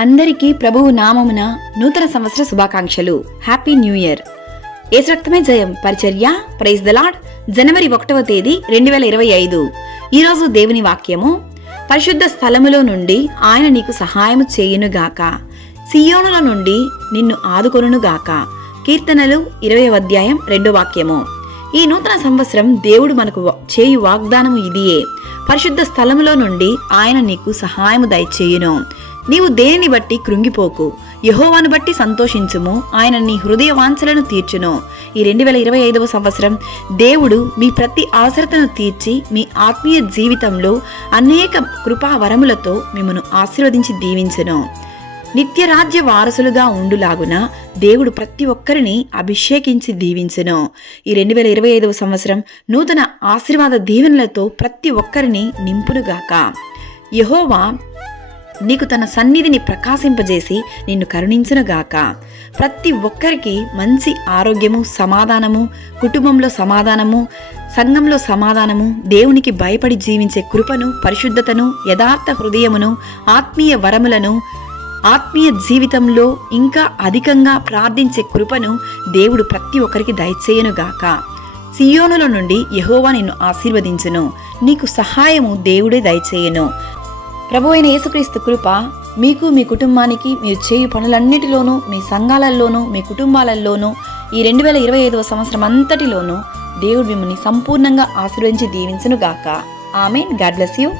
అందరికీ ప్రభువు నామమున నూతన సంవత్సర శుభాకాంక్షలు. Happy new year. యేసు రక్తమే జయం పరిచర్య. Praise the lord. జనవరి 1వ తేదీ 2025. ఈరోజు దేవుని వాక్యము, పరిశుద్ధ స్థలములో నుండి ఆయన నీకు సహాయము చేయునుగాక, సియోనుల నుండి నిన్ను ఆదుకొనుగాక. కీర్తనలు 20వ అధ్యాయం 2వ వాక్యము. ఈ నూతన సంవత్సరం దేవుడు మనకు చేయు వాగ్దానము ఇదియే. పరిశుద్ధ స్థలములో నుండి ఆయన నీకు సహాయము దయచేయును. నీవు దేనిని బట్టి కృంగిపోకు, యెహోవాను బట్టి సంతోషించుము, ఆయన నీ హృదయ వాంఛలను తీర్చును. ఈ 2025వ సంవత్సరం దేవుడు మీ ప్రతి అవసరతను తీర్చి మీ ఆత్మీయ జీవితంలో అనేక కృపా వరములతో మిమ్మను ఆశీర్వదించి దీవించును. నిత్యరాజ్య వారసులుగా ఉండులాగున దేవుడు ప్రతి ఒక్కరిని అభిషేకించి దీవించును. ఈ 2025వ సంవత్సరం నూతన ఆశీర్వాద దీవెనలతో ప్రతి ఒక్కరిని నింపునుగాక. యెహోవా నీకు తన సన్నిధిని ప్రకాశింపజేసి నిన్ను కరుణించునుగాక. ప్రతి ఒక్కరికి మంచి ఆరోగ్యము, సమాధానము, కుటుంబంలో సమాధానము, సంఘంలో సమాధానము, దేవునికి భయపడి జీవించే కృపను, పరిశుద్ధతను, యథార్థ హృదయమును, ఆత్మీయ వరములను, ఆత్మీయ జీవితంలో ఇంకా అధికంగా ప్రార్థించే కృపను దేవుడు ప్రతి ఒక్కరికి దయచేయునుగాక. సియోనుల నుండి యెహోవా నిన్ను ఆశీర్వదించును. నీకు సహాయము దేవుడే దయచేయును. ప్రభు అయిన యేసుక్రీస్తు కృప మీకు, మీ కుటుంబానికి, మీరు చేయు పనులన్నిటిలోనూ, మీ సంఘాలలోనూ, మీ కుటుంబాలలోనూ, ఈ 2025వ సంవత్సరం అంతటిలోనూ దేవుడు మిమ్మల్ని సంపూర్ణంగా ఆశీర్వదించి దీవించునుగాక. ఆమేన్. God bless you.